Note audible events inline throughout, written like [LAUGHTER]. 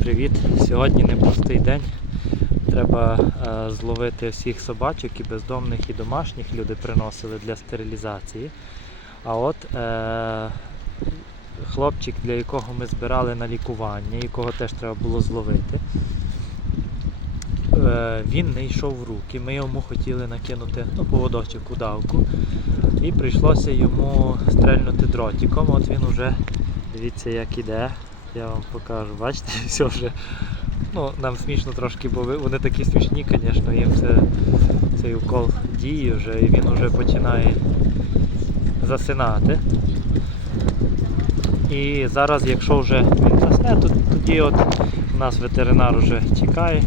Привіт! Сьогодні непростий день. Треба е, зловити всіх собачок і бездомних, і домашніх люди приносили для стерилізації. А от е, хлопчик, для якого ми збирали на лікування, якого теж треба було зловити, е, він не йшов в руки. Ми йому хотіли накинути ну, поводочок удавку. І прийшлося йому стрельнути дротиком. От він уже, дивіться, як іде. Я вам покажу, бачите, [LAUGHS] все вже. Ну, нам смішно трошки, бо вони такі смішні, звісно, їм це, цей укол діє вже і він вже починає засинати. І зараз, якщо вже він засне, то тоді от у нас ветеринар вже чекає.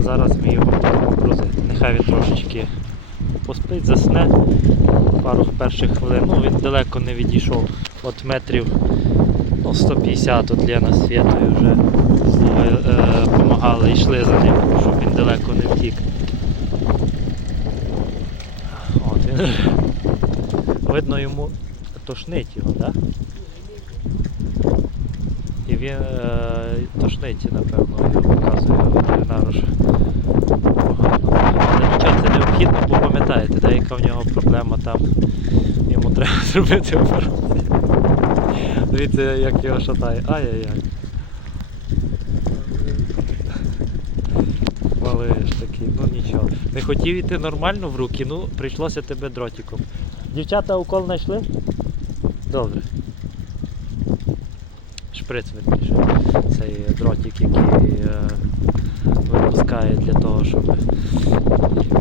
Зараз ми його будемо грузити. Нехай він трошечки поспить, засне пару перших хвилин. Ну, він далеко не відійшов от метрів ну, 150 от Лена з Світою вже допомагали, йшли за ним, щоб він далеко не втік. От він. Видно йому тошнить його, так? І він е, тошнить, напевно, його показує ветеринару. що погано. Але нічого, це необхідно, бо пам'ятаєте, да, яка в нього проблема там. Йому треба [LAUGHS] зробити операцію. Дивіться, як його шатає. Ай-яй-яй. Малиш такий, ну нічого. Не хотів іти нормально в руки, ну прийшлося тебе дротиком. Дівчата укол знайшли? Добре. Шприц верніше. Цей дротик, який е, випускає для того, щоб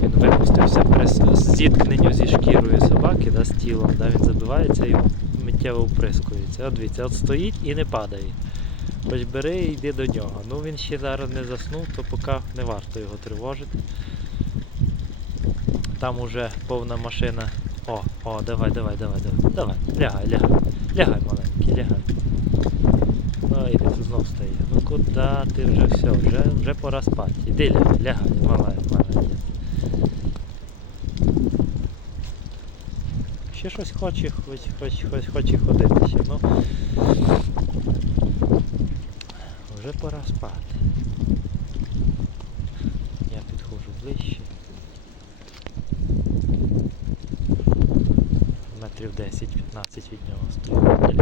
він випустився при зіткненню зі шкірою собаки, да, з тілом, да, він забивається і миттєво вприскується. От дивіться, от стоїть і не падає. Хоч бери і йди до нього. Ну він ще зараз не заснув, то поки не варто його тривожити. Там уже повна машина. О, о, давай, давай, давай, давай. Давай, лягай, лягай. Лягай, маленький, лягай. Ну, і знов стає. Ну куди ти вже все, вже, вже пора спати. Іди лягай, лягай, малай, Ще щось хоче, хоч, хоч, хоч, хоче ходити ще, ну. Вже пора спати. Я підходжу ближче. Метрів 10-15 від нього лягай.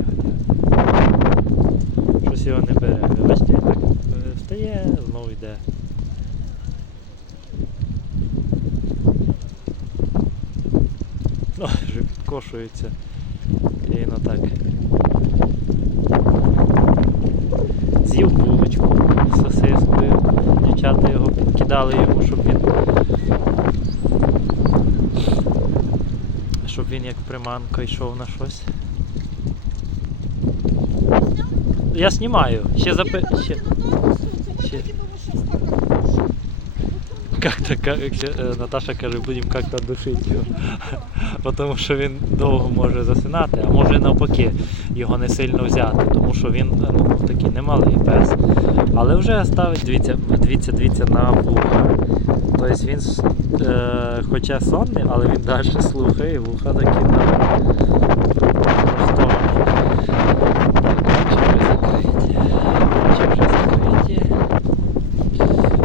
Щось його не бере. Бачите, так е, встає, знову йде. Ну, підкошується. І ну так. З'їв булочку сосискою. Дівчата його підкидали йому, щоб він. Щоб він як приманка йшов на щось. Я знімаю. Ще запи... Ще... Ще. Как-то, как, е, Наташа каже, будемо як-то душити його. [LAUGHS] Тому що він довго може засинати, а може навпаки його не сильно взяти, тому що він ну, такий немалий пес. Але вже ставить, дивіться, дивіться на вуха. Тобто він е, хоча сонний, але він далі слухає, вуха такі на просто. Очі вже закриті. Очі вже закриті.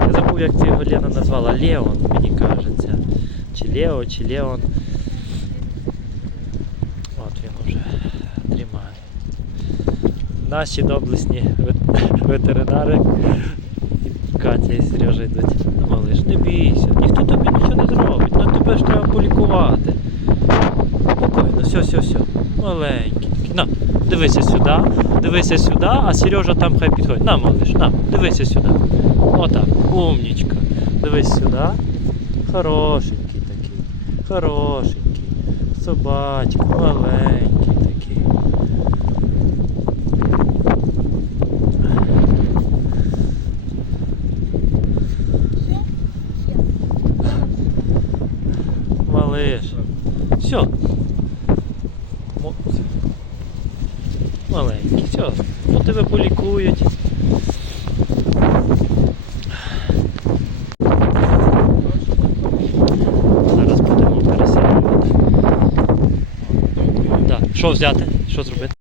Я забув, як ти його Лена назвала. Леон, мені кажеться. Чи Лео, чи Леон. От він вже тримає. Наші доблесні вет- [LAUGHS] ветеринари Катя і Сережа йдуть. Ну, малиш, не бійся, ніхто тобі нічого не зробить, ну тебе ж треба полікувати. Спокійно, все, все, все. Маленький. На, дивися сюди, дивися сюди, а Сережа там хай підходить. На, малиш, на, дивися сюди. Отак, умнічка. Дивись сюди. Хорошенький такий. Хорошенький. Собачка, маленький такий. Малиш. Все. Маленький, все. Ну тебе полікують. Зараз будемо переселювати. Так, що взяти? Що зробити?